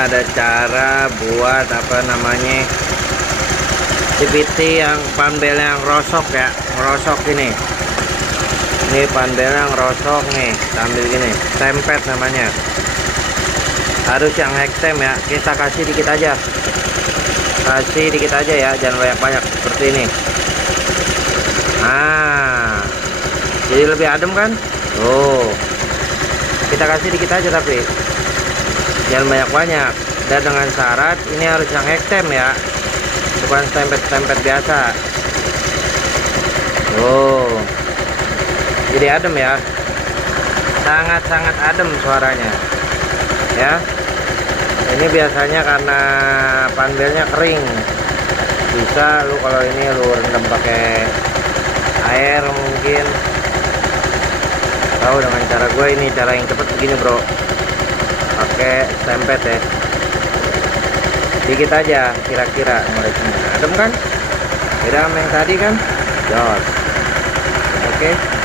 ada cara buat apa namanya CVT yang panbelnya yang rosok ya, ngerosok ini panbelnya ngerosok nih, ambil gini, tempet namanya, harus yang hektem ya. Kita kasih dikit aja, ya, jangan banyak-banyak seperti ini. Nah, jadi lebih adem kan. Tuh, kita kasih dikit aja tapi jangan banyak-banyak, dan dengan syarat ini harus yang hektem ya, bukan tempet-tempet biasa. Oh, jadi adem ya, sangat-sangat adem suaranya ya. Ini biasanya karena panbelnya kering, bisa lu kalau ini lu rendam pakai air mungkin. Tahu dengan cara gue ini, cara yang cepet begini bro, pakai tempet ya, dikit aja kira-kira mulainya adem kan, beda sama yang tadi kan, jos. Oke.